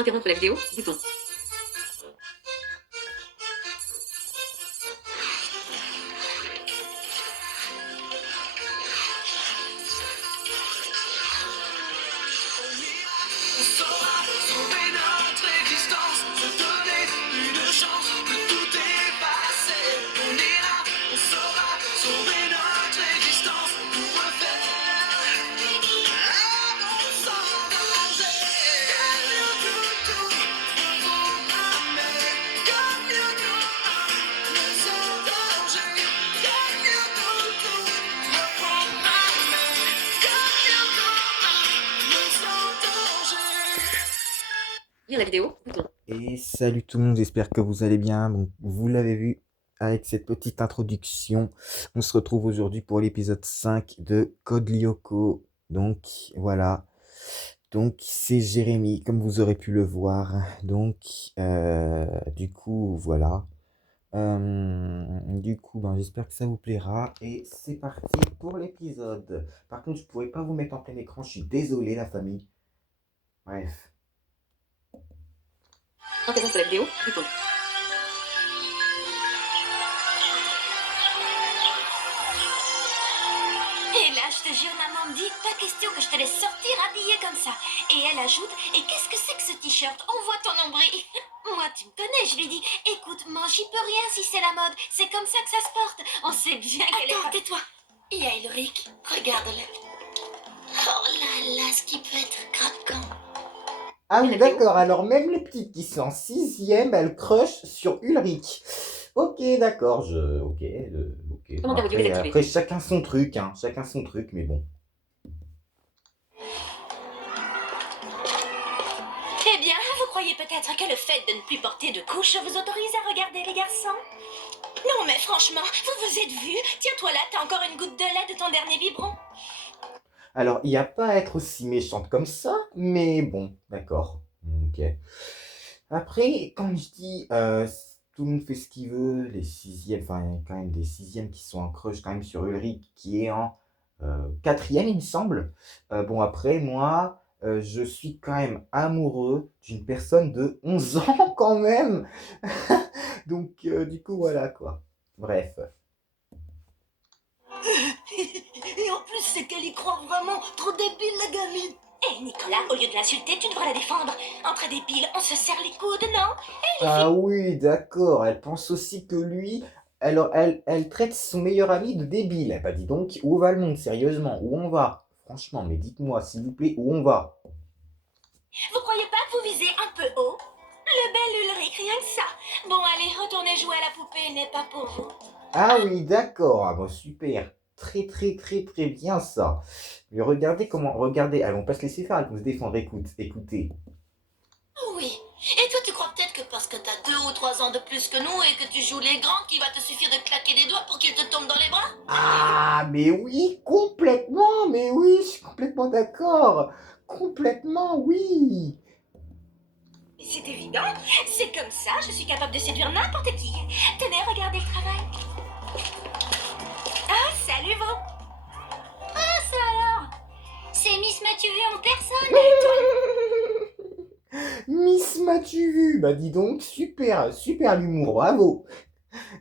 Interrompre la vidéo, bouton. On saura sauver notre existence, se donner une chance de tout effacer. On ira, on saura sauver notre existence pour refaire un monde sans danger. Comme you do, comme you do, le sans danger. Comme you do, le programmer. Comme you do, le sans danger. Lire la vidéo, bouton. Et salut tout le monde, j'espère que vous allez bien. Donc, vous l'avez vu avec cette petite introduction. On se retrouve aujourd'hui pour l'épisode 5 de Code Lyoko. Donc voilà. Donc c'est Jérémy, comme vous aurez pu le voir. Donc du coup voilà. J'espère que ça vous plaira. Et c'est parti pour l'épisode. Par contre, je ne pourrais pas vous mettre en plein écran. Je suis désolé la famille. Bref. Interrompre la vidéo, bouton. Et là, je te jure, maman me dit, pas question que je te laisse sortir habillée comme ça. Et elle ajoute, et qu'est-ce que c'est que ce t-shirt? On voit ton nombril. Moi, tu me connais, je lui dis, écoute, man, j'y peux rien si c'est la mode. C'est comme ça que ça se porte. On sait bien qu'elle est... Attends, tais-toi. Il y a Ulrich, regarde-le. Oh là là, ce qui peut être craquant. Ah oui, d'accord. Alors, même les petites qui sont en 6e, elles crushent sur Ulrich. Ok, d'accord. Ok. Bon, Commentaire audio désactivé. après, chacun son truc, hein. Chacun son truc, mais bon. Eh bien, vous croyez peut-être que le fait de ne plus porter de couche vous autorise à regarder les garçons? Non, mais franchement, vous vous êtes vus? Tiens-toi là, t'as encore une goutte de lait de ton dernier biberon. Alors, il n'y a pas à être aussi méchante comme ça, mais bon, d'accord. Ok. Après, quand je dis tout le monde fait ce qu'il veut, les 6e, enfin, il y a quand même des 6e qui sont en crush quand même sur Ulrich, qui est en 4e, il me semble. Bon, après, moi, je suis quand même amoureux d'une personne de 11 ans quand même. Donc, du coup, voilà quoi. Bref. Et en plus, c'est qu'elle y croit vraiment. Trop débile, la gamine. Hé, Nicolas, au lieu de l'insulter, tu devrais la défendre. Entre débiles, on se serre les coudes, non? Ah oui, d'accord. Elle pense aussi que lui, alors elle traite son meilleur ami de débile. Bah dis donc, où va le monde, sérieusement? Où on va? Franchement, mais dites-moi, s'il vous plaît, où on va? Vous croyez pas que vous visez un peu haut? Le bel Ulrich, rien que ça. Bon, allez, retournez jouer à la poupée, il n'est pas pour vous. Ah oui, d'accord. Ah bon, super. Très, très, très, très bien ça. Mais regardez comment, regardez, elles vont pas se laisser faire, elles vont se défendre. Écoutez. Oui. Et toi, tu crois peut-être que parce que t'as 2 ou 3 ans de plus que nous et que tu joues les grands, qu'il va te suffire de claquer des doigts pour qu'ils te tombent dans les bras? Ah, mais oui, complètement, mais oui, je suis complètement d'accord. Complètement, oui. C'est évident, c'est comme ça, je suis capable de séduire n'importe qui. Tenez, regardez le travail. Ah, salut vous. Ah, ça alors. C'est Miss Mathieu en personne. Miss m'as-tu vu? Bah dis donc, super, super l'humour, bravo.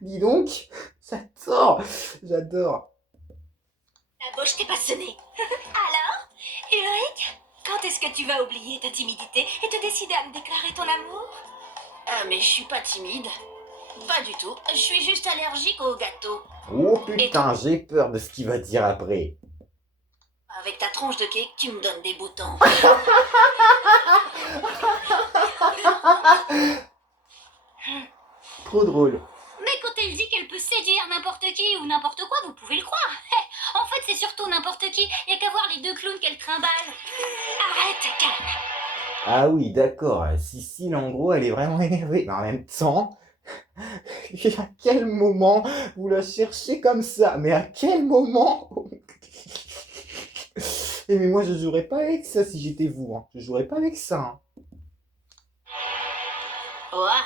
Dis donc, j'adore. La bouche t'est passionnée. Alors, Ulrich, quand est-ce que tu vas oublier ta timidité et te décider à me déclarer ton amour? Ah, mais je suis pas timide. Pas du tout. Je suis juste allergique aux gâteaux. Oh putain, j'ai peur de ce qu'il va dire après. Avec ta tronche de cake, tu me donnes des boutons. Trop drôle. Mais quand elle dit qu'elle peut séduire n'importe qui ou n'importe quoi, vous pouvez le croire. En fait, c'est surtout n'importe qui. Il y a qu'à voir les 2 clowns qu'elle trimballe. Arrête, calme. Ah oui, d'accord. Sicile, en gros, elle est vraiment énervée. Mais en même temps, à quel moment vous la cherchez comme ça? Mais à quel moment? Eh mais moi, je jouerais pas avec ça si j'étais vous. Hein. Je jouerais pas avec ça. Hein. Ouah,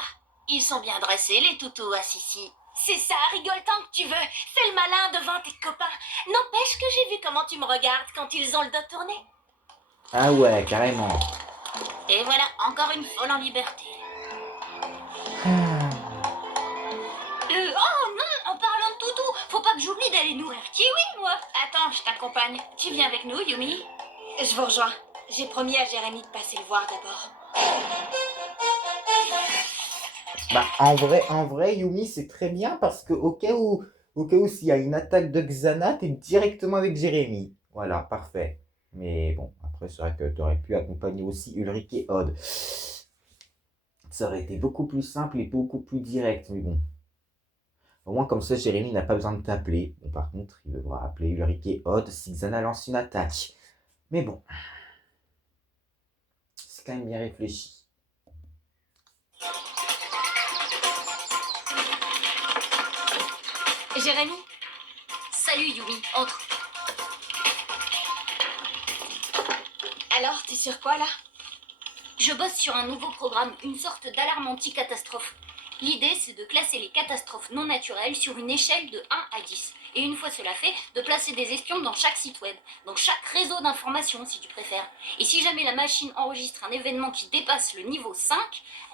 ils sont bien dressés, les toutous à Sissi. C'est ça, rigole tant que tu veux. Fais le malin devant tes copains. N'empêche que j'ai vu comment tu me regardes quand ils ont le dos tourné. Ah ouais, carrément. Et voilà, encore une folle en liberté. Oh non, en parlant de toutou, faut pas que j'oublie d'aller nourrir Kiwi, moi. Attends, je t'accompagne. Tu viens avec nous, Yumi? Je vous rejoins. J'ai promis à Jérémy de passer le voir d'abord. Bah, en vrai, Yumi, c'est très bien parce que au cas où s'il y a une attaque de Xana, t'es directement avec Jérémy. Voilà, parfait. Mais bon, après, c'est vrai que t'aurais pu accompagner aussi Ulrich et Odd. Ça aurait été beaucoup plus simple et beaucoup plus direct, mais bon. Au moins, comme ça, Jérémy n'a pas besoin de t'appeler. Bon, par contre, il devra appeler Ulrich et Odd si Xana lance une attaque. Mais bon, c'est quand même bien réfléchi. Jérémy? Salut, Yumi. Entre. Alors, t'es sur quoi, là? Je bosse sur un nouveau programme, une sorte d'alarme anti-catastrophe. L'idée, c'est de classer les catastrophes non naturelles sur une échelle de 1 à 10. Et une fois cela fait, de placer des espions dans chaque site web, dans chaque réseau d'information si tu préfères. Et si jamais la machine enregistre un événement qui dépasse le niveau 5,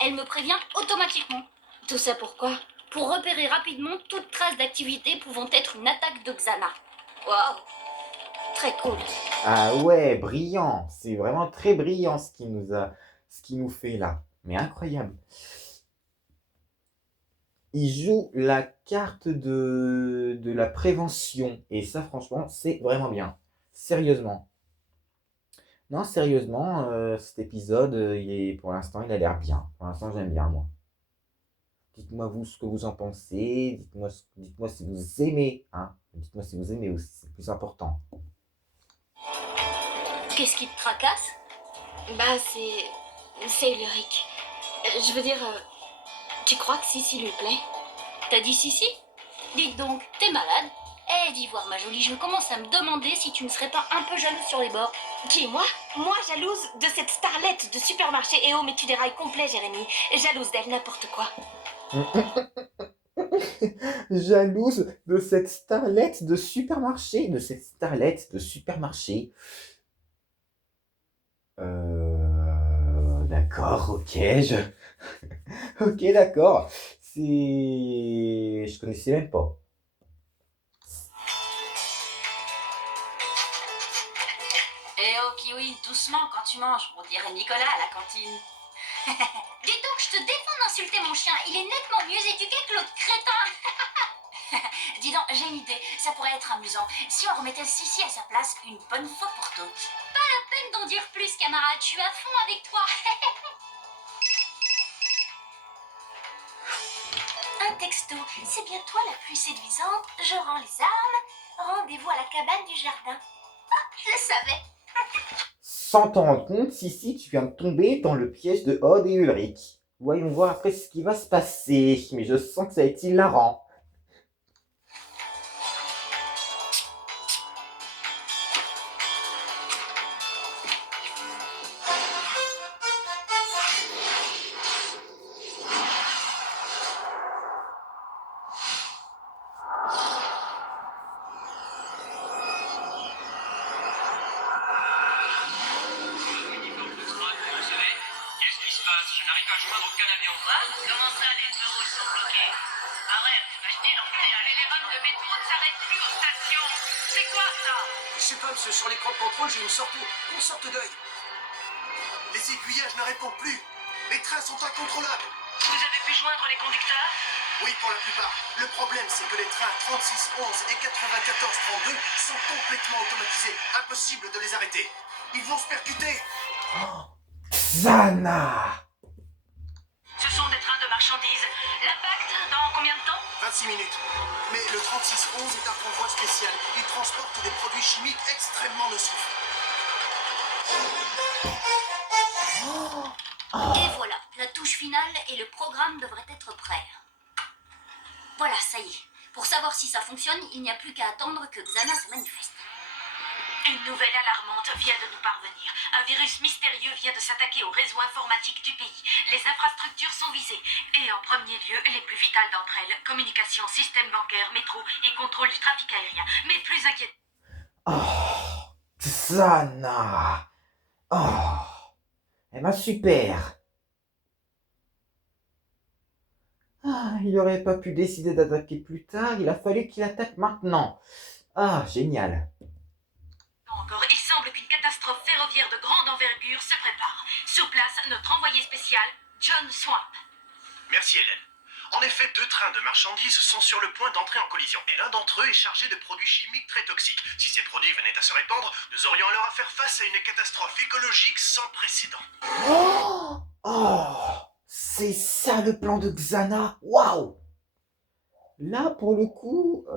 elle me prévient automatiquement. Tout ça pourquoi? Pour repérer rapidement toute trace d'activité pouvant être une attaque de Xana. Waouh! Très cool. Ah ouais, brillant. C'est vraiment très brillant ce qu'il nous fait là. Mais incroyable. Il joue la carte de la prévention. Et ça, franchement, c'est vraiment bien. Sérieusement. Non, sérieusement, cet épisode, pour l'instant, il a l'air bien. Pour l'instant, j'aime bien, moi. Dites-moi vous ce que vous en pensez. Dites-moi si vous aimez. Hein. Dites-moi si vous aimez aussi. C'est le plus important. Qu'est-ce qui te tracasse? Bah, c'est Ulrich. Je veux dire, tu crois que Sissi lui plaît? T'as dit Sissi? Dites donc, t'es malade? Eh, dis voir, ma jolie, je commence à me demander si tu ne serais pas un peu jalouse sur les bords. Qui, moi? Moi, jalouse de cette starlette de supermarché. Eh oh, mais tu dérailles complet, Jérémy. Jalouse d'elle, n'importe quoi. Jalouse de cette starlette de supermarché. De cette starlette de supermarché. D'accord, ok, ok, d'accord. Je connaissais même pas. Eh oh, Kiwi, doucement quand tu manges. On dirait Nicolas à la cantine. Dis donc, je te défends d'insulter mon chien. Il est nettement mieux éduqué que l'autre crétin. Dis donc, j'ai une idée. Ça pourrait être amusant. Si on remettait Sissi à sa place, une bonne fois pour toutes. Pas la peine d'en dire plus, camarade. Je suis à fond avec toi. Un texto. C'est bien toi la plus séduisante. Je rends les armes. Rendez-vous à la cabane du jardin. Ah, je le savais. Sans t'en rendre compte, si, tu viens de tomber dans le piège de Odd et Ulrich. Voyons voir après ce qui va se passer. Mais je sens que ça va être hilarant. Qu'est-ce qui se passe? Je n'arrive pas à joindre aucun avion. Quoi? Comment ça, les euros sont bloqués? Ah ouais, imaginez, donc les rames de métro ne s'arrêtent plus aux stations. C'est quoi ça? Je sais pas, monsieur, sur l'écran de contrôle, j'ai une sorte d'œil. Les aiguillages ne répondent plus. Les trains sont incontrôlables. Vous avez pu joindre les conducteurs? Oui, pour la plupart. Le problème, c'est que les trains 3611 et 9432 sont complètement automatisés. Impossible de les arrêter. Ils vont se percuter. Xana! Ce sont des trains de marchandises. L'impact dans combien de temps? 26 minutes. Mais le 3611 est un convoi spécial. Il transporte des produits chimiques extrêmement nocifs. Et voilà, la touche finale et le programme devrait être prêt. Voilà, ça y est. Pour savoir si ça fonctionne, il n'y a plus qu'à attendre que Xana se manifeste. Une nouvelle alarmante vient de nous parvenir. Un virus mystérieux vient de s'attaquer au réseau informatique du pays. Les infrastructures sont visées. Et en premier lieu, les plus vitales d'entre elles. Communication, système bancaire, métro et contrôle du trafic aérien. Mais plus inquiétant. Oh, Xana! Oh, Eh ben super. Ah, il aurait pas pu décider d'attaquer plus tard, il a fallu qu'il attaque maintenant. Ah, génial. Encore, il semble qu'une catastrophe ferroviaire de grande envergure se prépare. Sur place, notre envoyé spécial, John Swamp. Merci Hélène. En effet, 2 trains de marchandises sont sur le point d'entrer en collision, et l'un d'entre eux est chargé de produits chimiques très toxiques. Si ces produits venaient à se répandre, nous aurions alors à faire face à une catastrophe écologique sans précédent. Oh, oh, c'est ça le plan de Xana. Waouh. Là, pour le coup,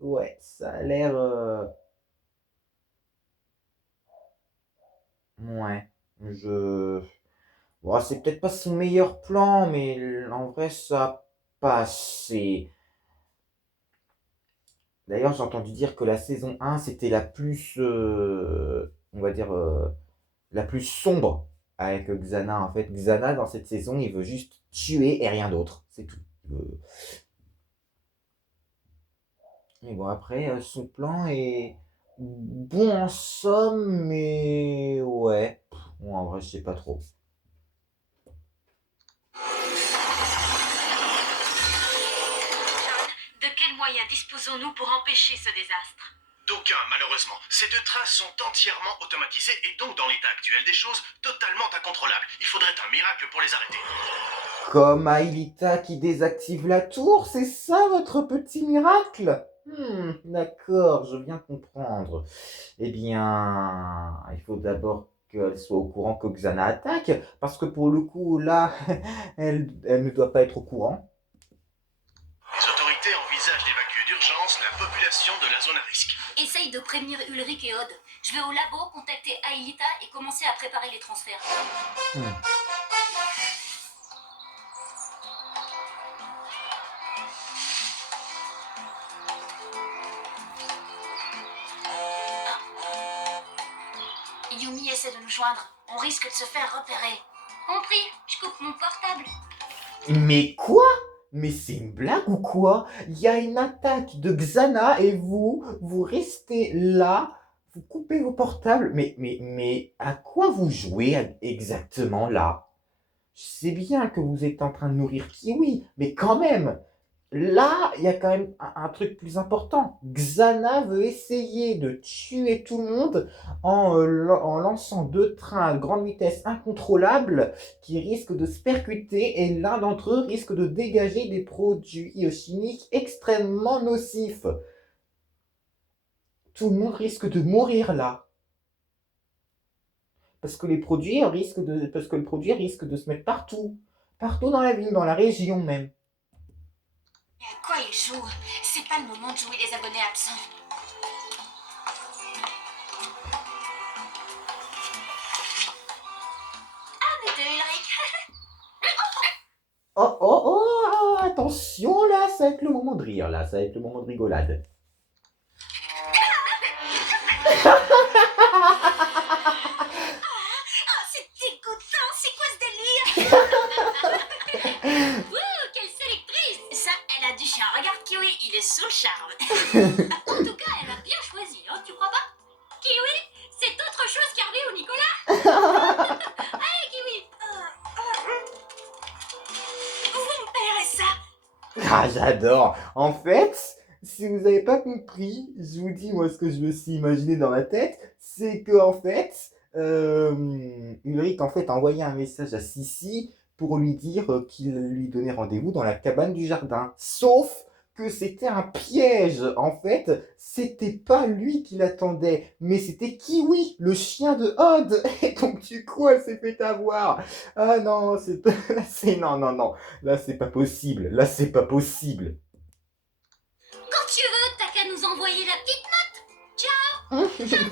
ouais, ça a l'air... Ouais, je... Bon, c'est peut-être pas son meilleur plan, mais en vrai, ça passe. D'ailleurs, j'ai entendu dire que la saison 1, c'était la plus, on va dire, la plus sombre avec Xana. En fait, Xana, dans cette saison, il veut juste tuer et rien d'autre. C'est tout. Mais bon, après, son plan est bon en somme, mais ouais. Bon, en vrai, je sais pas trop. De quels moyens disposons-nous pour empêcher ce désastre? D'aucuns, malheureusement. Ces 2 trains sont entièrement automatisés et donc, dans l'état actuel des choses, totalement incontrôlables. Il faudrait un miracle pour les arrêter. Comme Aelita qui désactive la tour, c'est ça votre petit miracle? D'accord, je viens comprendre. Eh bien, il faut d'abord qu'elle soit au courant que Xana attaque, parce que pour le coup, là, elle ne doit pas être au courant. Les autorités envisagent d'évacuer d'urgence la population de la zone à risque. Essaye de prévenir Ulrich et Odd. Je vais au labo contacter Aelita et commencer à préparer les transferts. Yumi essaie de nous joindre. On risque de se faire repérer. Compris, je coupe mon portable. Mais quoi? Mais c'est une blague ou quoi? Il y a une attaque de Xana et vous restez là, vous coupez vos portables. Mais à quoi vous jouez exactement là? Je sais bien que vous êtes en train de nourrir Kiwi, mais quand même, là, il y a quand même un truc plus important. Xana veut essayer de tuer tout le monde en lançant 2 trains à grande vitesse incontrôlables qui risquent de se percuter et l'un d'entre eux risque de dégager des produits chimiques extrêmement nocifs. Tout le monde risque de mourir là. Parce que le produit risque de se mettre partout. Partout dans la ville, dans la région même. Mais à quoi ils jouent? C'est pas le moment de jouer les abonnés absents. Arrêtez, Ulrich. Oh, oh, oh, attention là, ça va être le moment de rire, là, ça va être le moment de rigolade. Oh, c'est dégoûtant. C'est quoi ce délire? Wouh, quelle sélectrice. Ça, elle a du chien. Regarde Kiwi, il est sous le charme. En tout cas, elle a bien choisi, hein, tu crois pas? Kiwi, c'est autre chose qu'Hervé ou Nicolas. Allez, Kiwi. Vous me paierez ça. Ah, j'adore. En fait, si vous n'avez pas compris, je vous dis moi ce que je me suis imaginé dans ma tête, c'est que en fait, Ulrich en fait a envoyé un message à Sissi pour lui dire qu'il lui donnait rendez-vous dans la cabane du jardin. Sauf que c'était un piège. En fait, c'était pas lui qui l'attendait, mais c'était Kiwi, le chien de Odd. Et donc du coup, elle s'est fait avoir. Ah non, non. Là, c'est pas possible. Là, c'est pas possible. Quand tu veux, t'as qu'à nous envoyer la petite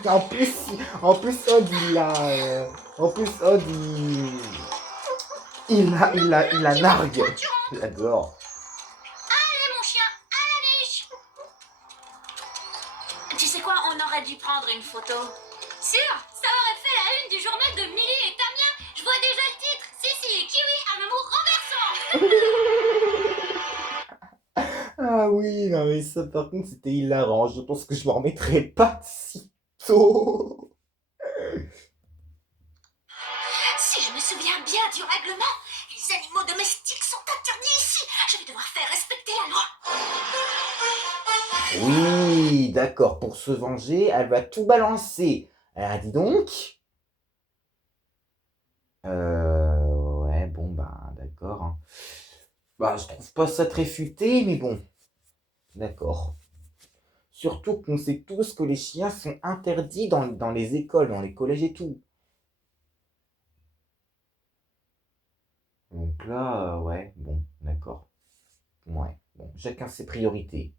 En plus, Odd, en plus, Odd, il la nargue. J'adore. Allez, mon chien, à la niche. Tu sais quoi, on aurait dû prendre une photo. Sûr, ça aurait fait la une du journal de Milly et Tamia. Je vois déjà le titre. Sissi et Kiwi, un amour renversant. Ah oui, non mais ça par contre c'était hilarant. Je pense que je m'en remettrai pas si tôt. souviens bien du règlement. Les animaux domestiques sont interdits ici. Je vais devoir faire respecter la loi. Oui, d'accord, pour se venger, elle va tout balancer. Alors, dis donc. Ouais, bon, bah, d'accord, hein. Bah, je trouve pas ça très futé, mais bon, d'accord. Surtout qu'on sait tous que les chiens sont interdits dans les écoles, dans les collèges et tout. Donc là, ouais, bon, d'accord. Ouais, bon, chacun ses priorités.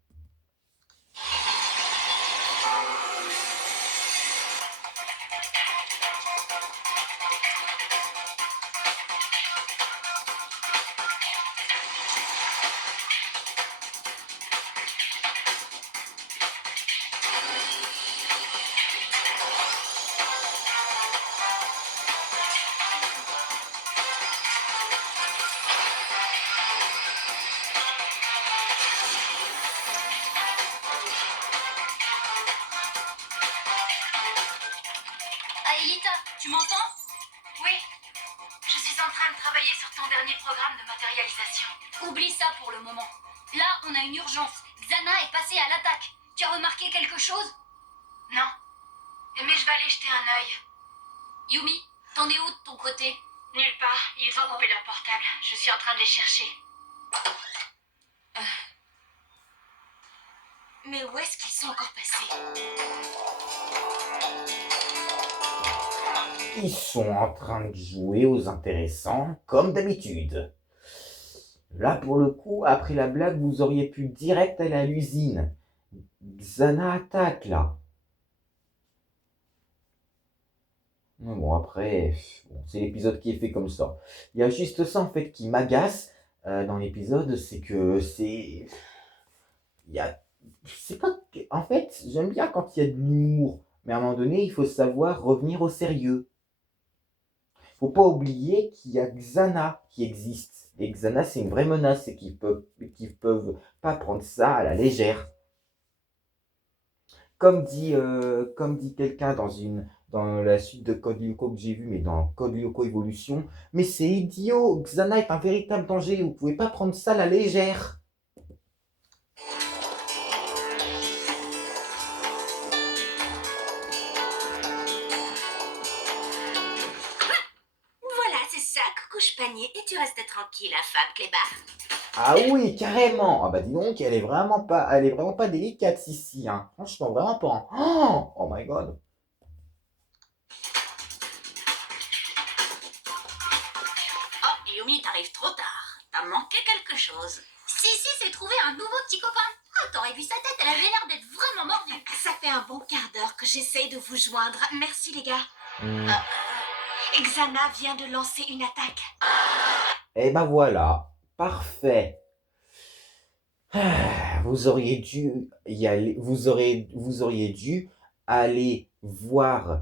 Aelita, tu m'entends? Oui, je suis en train de travailler sur ton dernier programme de matérialisation. Oublie ça pour le moment. Là, on a une urgence. Xana est passée à l'attaque. Tu as remarqué quelque chose? Non, mais je vais aller jeter un œil. Yumi, t'en es où de ton côté? Nulle part, ils ont coupé leur portable. Je suis en train de les chercher. Mais où est-ce qu'ils sont encore passés? Ils sont en train de jouer aux intéressants, comme d'habitude. Là, pour le coup, après la blague, vous auriez pu direct aller à l'usine. Xana attaque, là. Mais bon, après, bon, c'est l'épisode qui est fait comme ça. Il y a juste ça, en fait, qui m'agace dans l'épisode, c'est que c'est... Il y a... C'est pas... En fait, j'aime bien quand il y a de l'humour, mais à un moment donné, il faut savoir revenir au sérieux. Faut pas oublier qu'il y a Xana qui existe. Et Xana, c'est une vraie menace et qu'ils peuvent pas prendre ça à la légère. Comme dit quelqu'un dans la suite de Code Lyoko que j'ai vu, mais dans Code Lyoko Evolution, mais c'est idiot, Xana est un véritable danger, vous pouvez pas prendre ça à la légère. Voilà, c'est ça, coucouche panier. Et tu restes tranquille, hein, femme clébard. Ah oui, carrément. Ah bah dis donc, elle est vraiment pas délicate ici, hein. Franchement, vraiment pas. Oh, oh my god. Oh, Yumi, t'arrives trop tard. T'as manqué quelque chose. Si, j'ai trouvé un nouveau petit copain. Ah, t'aurais vu sa tête, elle avait l'air d'être vraiment mordue. Ça fait un bon quart d'heure que j'essaye de vous joindre. Merci, les gars. Hmm. Xana vient de lancer une attaque. Eh ben voilà, parfait. Ah, vous auriez dû y aller, vous auriez dû aller voir,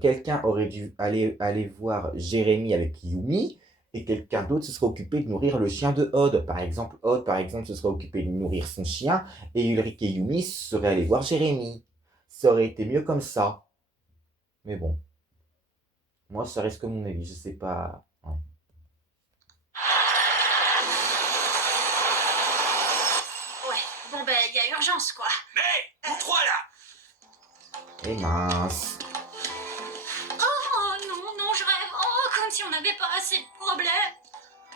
quelqu'un aurait dû aller voir Jérémy avec Yumi, et quelqu'un d'autre se serait occupé de nourrir le chien de Odd. Odd, par exemple, se serait occupé de nourrir son chien, et Ulrich et Yumi seraient allés voir Jérémy. Ça aurait été mieux comme ça. Mais bon, moi, ça reste que mon avis, je sais pas. Ouais. Ouais, bon ben, il y a urgence, quoi. Mais, vous trois là, Et mince. Oh non, je rêve. Oh, comme si on n'avait pas assez de problèmes.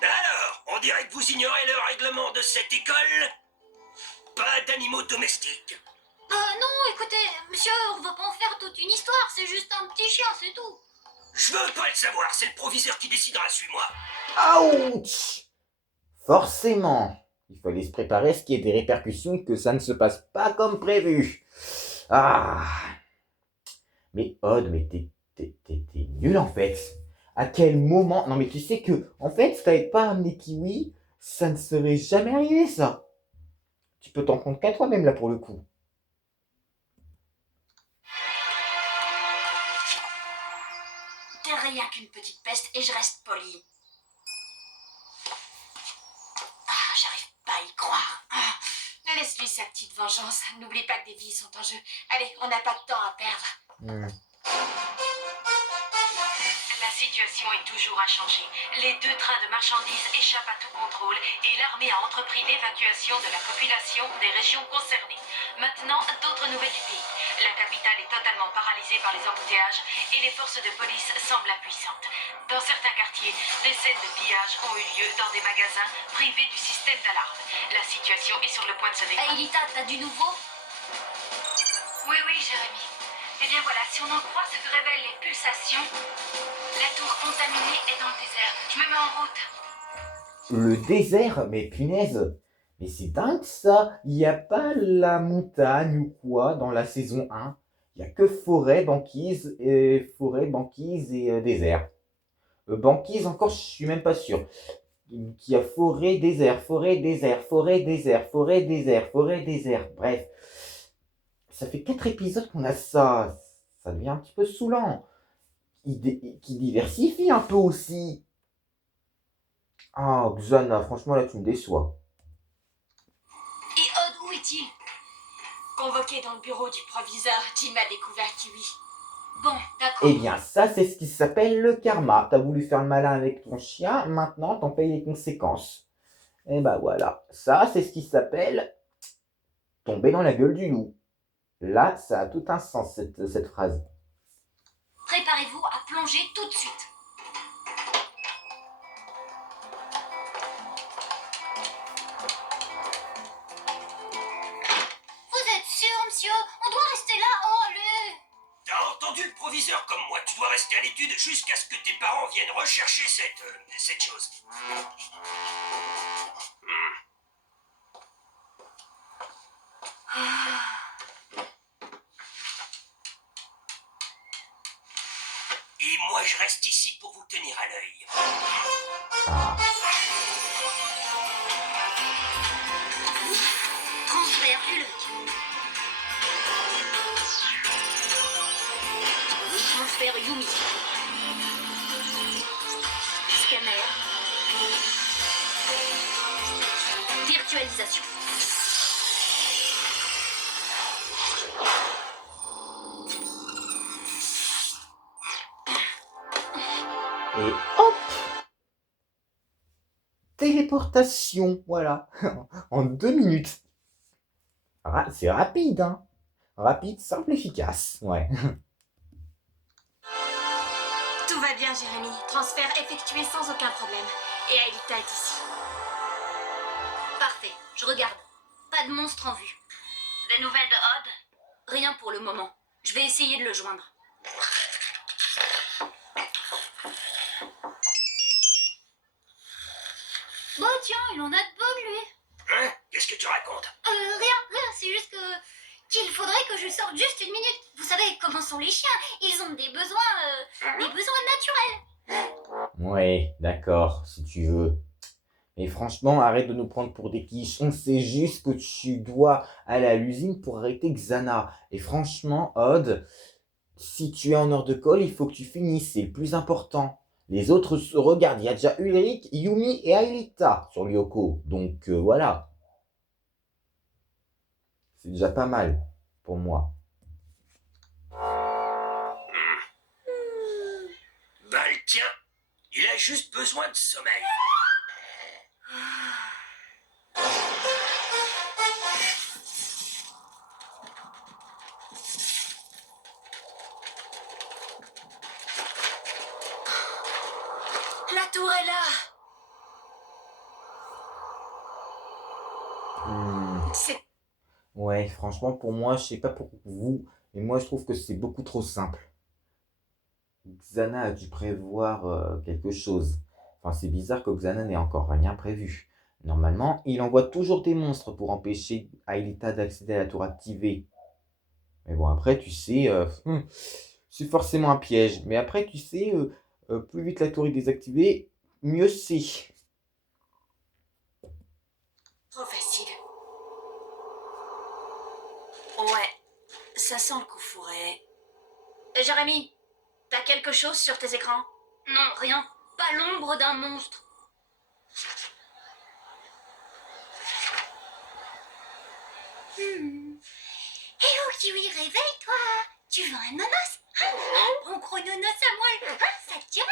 alors, on dirait que vous ignorez le règlement de cette école. Pas d'animaux domestiques. Non, écoutez, monsieur, on va pas en faire toute une histoire. C'est juste un petit chien, c'est tout. Je veux pas le savoir, c'est le proviseur qui décidera, suis-moi. Ouch! Forcément, il fallait se préparer à ce qu'il y ait des répercussions, que ça ne se passe pas comme prévu. Ah! Mais Odd, mais t'es nul en fait. À quel moment? Non mais tu sais que, en fait, si t'avais pas amené Kiwi, ça ne serait jamais arrivé ça. Tu peux t'en compte qu'à toi-même là pour le coup. T'es rien qu'une petite peste et je reste poli. Ah, j'arrive pas à y croire. Ah, laisse-lui sa petite vengeance. N'oublie pas que des vies sont en jeu. Allez, on n'a pas de temps à perdre. La situation situation est toujours inchangée. Les 2 trains de marchandises échappent à tout contrôle et l'armée a entrepris l'évacuation de la population des régions concernées. Maintenant, d'autres nouvelles du pays. La capitale est totalement paralysée par les embouteillages et les forces de police semblent impuissantes. Dans certains quartiers, des scènes de pillage ont eu lieu dans des magasins privés du système d'alarme. La situation est sur le point de se dégrader. Aelita, t'as du nouveau? Oui, Jérémy. Eh bien voilà, si on en croit ce que révèlent les pulsations, la tour contaminée est dans le désert. Je me mets en route. Le désert, mais punaise, mais c'est dingue ça. Il n'y a pas la montagne ou quoi dans la saison 1. Il n'y a que forêt, banquise et désert. Banquise encore, je suis même pas sûr. Il y a forêt, désert, forêt, désert, forêt, désert, forêt, désert, forêt, désert. Bref, ça fait 4 épisodes qu'on a ça. Ça devient un petit peu saoulant. Qui diversifie un peu aussi. Ah, Xana, franchement, là, tu me déçois. Et Odd, où est-il? Convoqué dans le bureau du proviseur, Jim a découvert Kiwi. Bon, d'accord. Eh bien, ça, c'est ce qui s'appelle le karma. T'as voulu faire le malin avec ton chien, maintenant, t'en payes les conséquences. Et ben voilà. Ça, c'est ce qui s'appelle tomber dans la gueule du loup. Là, ça a tout un sens, cette phrase. Préparez-vous à plonger tout de suite. Vous êtes sûr, monsieur? On doit rester là? Oh, allez! T'as entendu le proviseur comme moi, tu dois rester à l'étude jusqu'à ce que tes parents viennent rechercher cette chose. Et moi je reste ici pour vous tenir à l'œil. Ah. Transfert Hulk. Transfert Yumi. Scanner. Virtualisation. Et hop! Téléportation, voilà. En 2 minutes. C'est rapide, hein. Rapide, simple, efficace. Ouais. Tout va bien, Jérémy. Transfert effectué sans aucun problème. Et Aelita est ici. Parfait, je regarde. Pas de monstre en vue. Des nouvelles de Odd? Rien pour le moment. Je vais essayer de le joindre. Bon, tiens, il en a de bonnes, lui. Hein? Qu'est-ce que tu racontes? Rien, c'est juste qu'il faudrait que je sorte juste une minute. Vous savez comment sont les chiens, ils ont des besoins naturels. Ouais, d'accord, si tu veux. Mais franchement, arrête de nous prendre pour des quiches. On sait juste que tu dois aller à l'usine pour arrêter Xana. Et franchement, Odd, si tu es en heure de colle, il faut que tu finisses. C'est le plus important. Les autres se regardent. Il y a déjà Ulrich, Yumi et Aelita sur Lyoko. Donc voilà. C'est déjà pas mal pour moi. Bah le tien, il a juste besoin de sommeil. La tour est là. C'est... Ouais, franchement, pour moi, je sais pas pour vous, mais moi, je trouve que c'est beaucoup trop simple. Xana a dû prévoir quelque chose. Enfin, c'est bizarre que Xana n'ait encore rien prévu. Normalement, il envoie toujours des monstres pour empêcher Aelita d'accéder à la tour activée. Mais bon, après, tu sais, c'est forcément un piège. Mais après, tu sais, plus vite la tour est désactivée, mieux c'est. trop facile. Ouais, ça sent le coup fourré. Jérémy, t'as quelque chose sur tes écrans? Non, rien. Pas l'ombre d'un monstre. Hé oh, Kiwi, réveille-toi. Tu veux un nanos? Prends Chrononos à moi. Ça te dirait?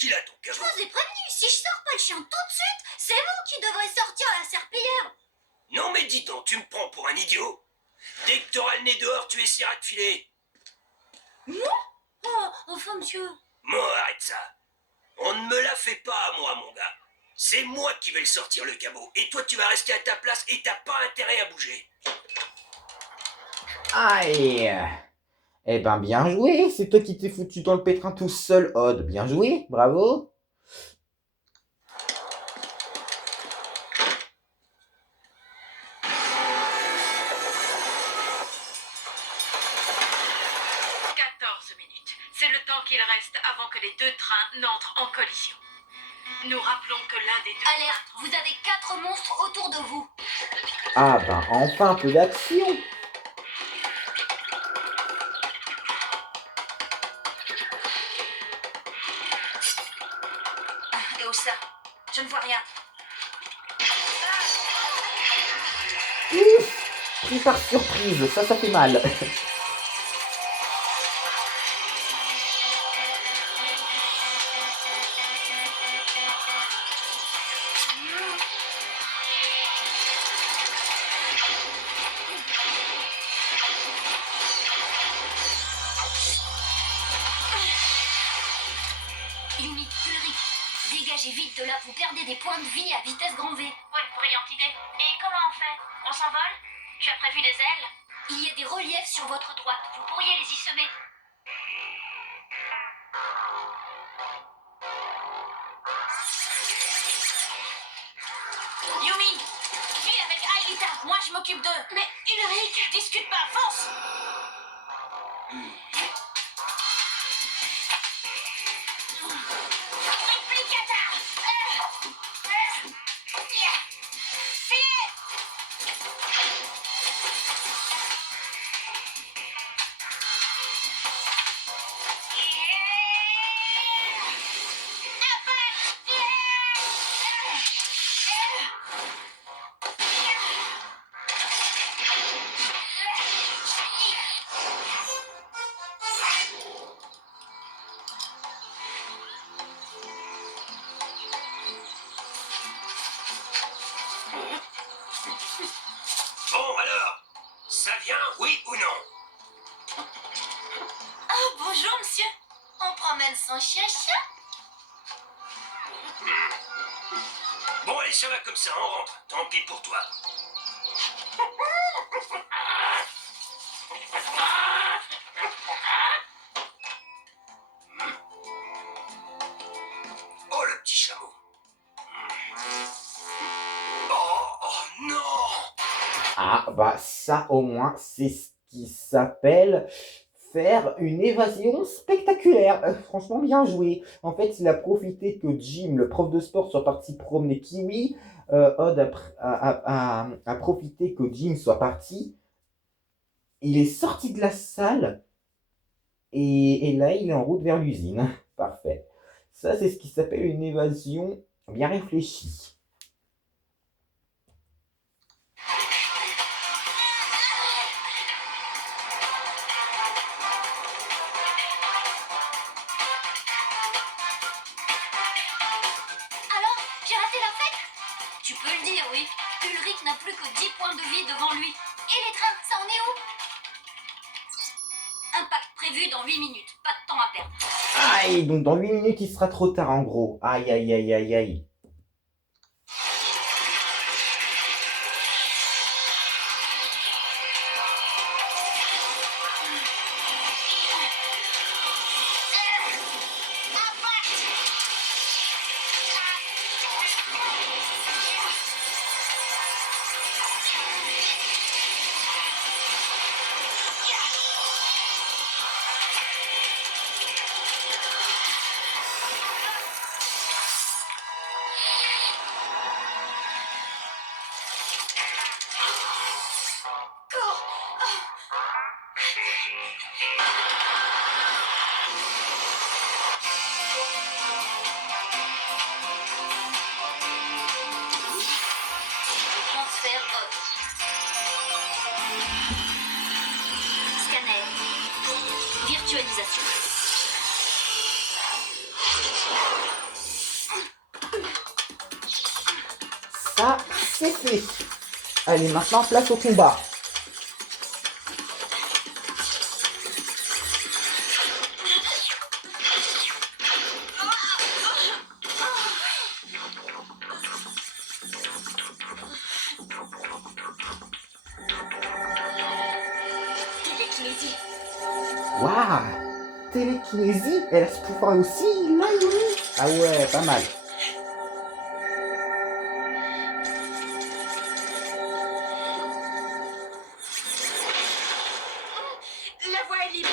qu'il a ton Je cabot? vous ai prévenu, si je sors pas le chien tout de suite, c'est vous qui devrez sortir la serpillière. Non mais dis donc, tu me prends pour un idiot? Dès que t'auras le nez dehors, tu essaieras de filer. Oh, enfin, monsieur. Bon, arrête ça. On ne me la fait pas à moi, mon gars. C'est moi qui vais le sortir, le cabot. Et toi, tu vas rester à ta place et t'as pas intérêt à bouger. Aïe. Eh ben, bien joué. C'est toi qui t'es foutu dans le pétrin tout seul, Odd. Bien joué. Bravo. « 14 minutes. C'est le temps qu'il reste avant que les deux trains n'entrent en collision. Nous rappelons que l'un des deux... Alerte, vous avez 4 monstres autour de vous. Ah ben, enfin un peu d'action. Et où ça? Je ne vois rien. Ouf, pris par surprise, ça fait mal. Yumi, Ulrich, dégagez vite de là, vous perdez des points de vie à vitesse grand V. Ouais, brillante idée. Et comment on fait? On s'envole? Tu as prévu des ailes? Il y a des reliefs sur votre droite, vous pourriez les y semer. Yumi, file avec Aelita. Moi, je m'occupe d'eux. Mais Ulrich, Discute pas, fonce! Triplicata. Bon, alors, ça vient, oui ou non? Oh, bonjour, monsieur. On promène son chien-chien? Bon, allez, ça va comme ça, on rentre. Tant pis pour toi. Oh, le petit chameau. Oh non! Ah bah ça au moins c'est ce qui s'appelle faire une évasion spectaculaire. Franchement bien joué. En fait il a profité que Jim, le prof de sport, soit parti promener Kiwi. Odd a profité que Jim soit parti. Il est sorti de la salle et là il est en route vers l'usine. Parfait. Ça c'est ce qui s'appelle une évasion bien réfléchie. Alors, j'ai raté la fête? Tu peux le dire, oui. Ulrich n'a plus que 10 points de vie devant lui. Et les trains, ça en est où? Impact prévu dans 8 minutes. Pas de temps à perdre. Aïe, donc dans 8 minutes il sera trop tard en gros. Aïe aïe aïe aïe aïe. Transfert haute. Scanner. Virtualisation. c'est fait. Allez, maintenant, place au combat. Télékinésie. Waouh! Télékinésie, elle a ce pouvoir aussi, là, Yumi. Ah ouais, pas mal. La voie est libre.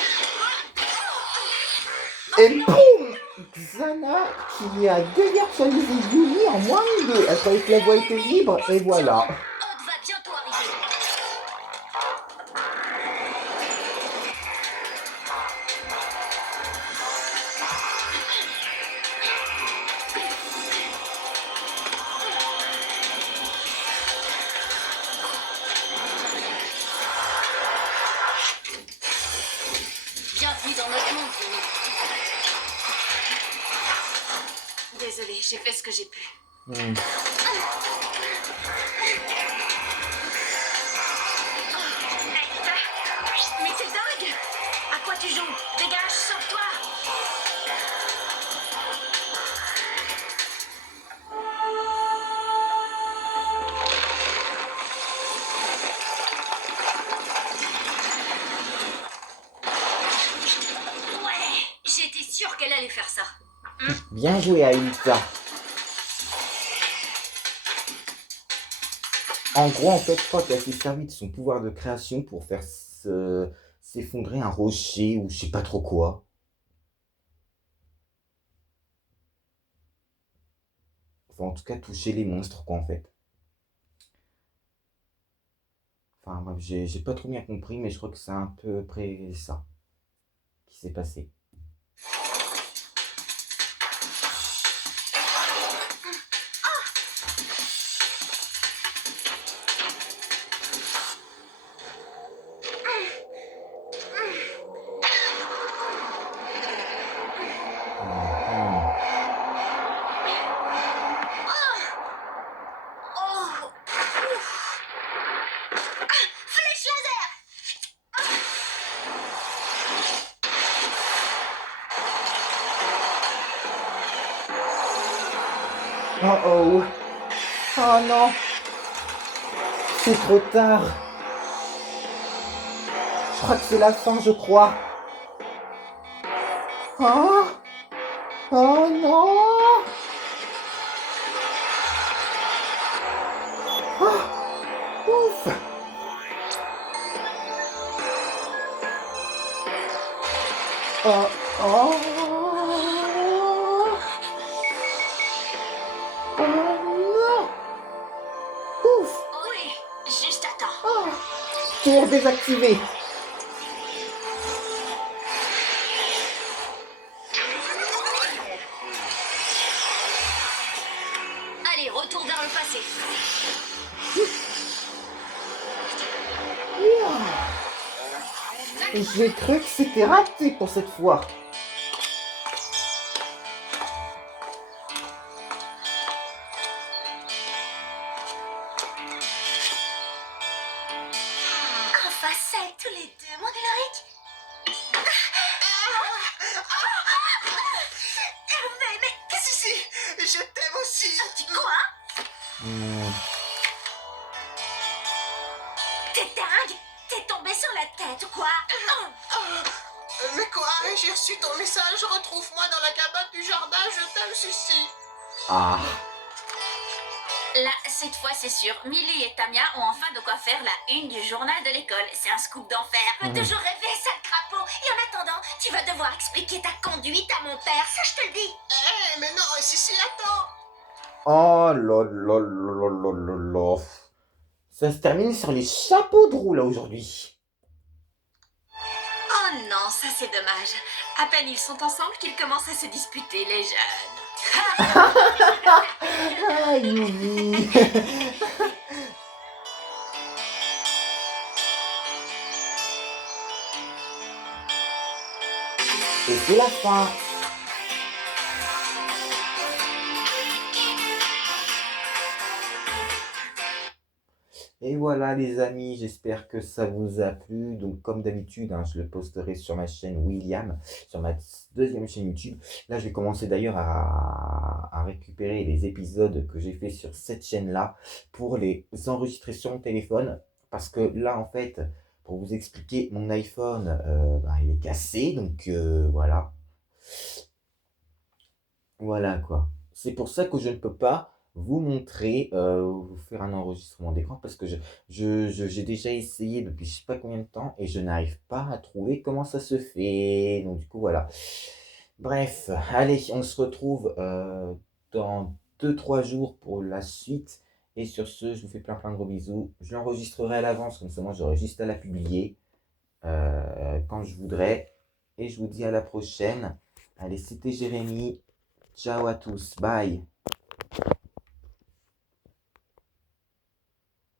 Et boum! Xana qui a dévirtualisé Yumi en moins de 2. Elle croyait que la voie était libre, et voilà. Odd va bientôt arriver. Bienvenue dans notre monde, Yumi. Désolée, j'ai fait ce que j'ai pu. Hmm. Mais t'es dingue! À quoi tu joues? Dégage, sauve-toi! Ouais, j'étais sûre qu'elle allait faire ça. Bien joué, Aïta. En gros, en fait, je crois qu'elle s'est servie de son pouvoir de création pour faire s'effondrer un rocher ou je sais pas trop quoi. Enfin, en tout cas, toucher les monstres, quoi, en fait. Enfin, bref, j'ai pas trop bien compris, mais je crois que c'est un peu près ça qui s'est passé. Mhm. Oh, flèche laser! Oh oh! Oh non! C'est trop tard! Je crois que c'est la fin, je crois! Oh! Oh non! Oh! Ouf! Oh! Oh! Oh non! Ouf! Oui, juste attends. Oh! Tour désactivé! Allez, retour vers le passé. J'ai cru que c'était raté pour cette fois. Qu'on fasse ça tous les deux, mon Elric. Hervé, mais Si, je t'aime aussi. tu quoi? Hmm. T'es dingue? T'es tombé sur la tête ou quoi? Mais quoi? J'ai reçu ton message. Retrouve-moi dans la cabane du jardin. Je t'aime, Sucy. Ah. Là, cette fois, c'est sûr, Millie et Tamia ont enfin de quoi faire la une du journal de l'école. C'est un scoop d'enfer. Peux toujours rêver, sale crapaud. Et en attendant, tu vas devoir expliquer ta conduite à mon père. Ça, je te le dis. Eh, mais non, Sucy, attends. Oh là là là là là là. Ça se termine sur les chapeaux de roue là aujourd'hui. Oh non, ça c'est dommage. À peine ils sont ensemble qu'ils commencent à se disputer, les jeunes. Ah, Yumi. Et c'est la fin. Et voilà les amis, j'espère que ça vous a plu. Donc comme d'habitude, hein, je le posterai sur ma chaîne William, sur ma deuxième chaîne YouTube. Là, je vais commencer d'ailleurs à récupérer les épisodes que j'ai fait sur cette chaîne-là pour les enregistrer sur mon téléphone. Parce que là, en fait, pour vous expliquer, mon iPhone, il est cassé. Donc voilà. Voilà quoi. C'est pour ça que je ne peux pas vous montrer, vous faire un enregistrement d'écran parce que j'ai déjà essayé depuis je sais pas combien de temps et je n'arrive pas à trouver comment ça se fait. Donc du coup voilà. Bref, allez, on se retrouve dans 2 3 jours pour la suite. Et sur ce, je vous fais plein de gros bisous. Je l'enregistrerai à l'avance, comme ça moi j'aurai juste à la publier quand je voudrais. Et je vous dis à la prochaine. Allez, c'était Jérémy. Ciao à tous, bye.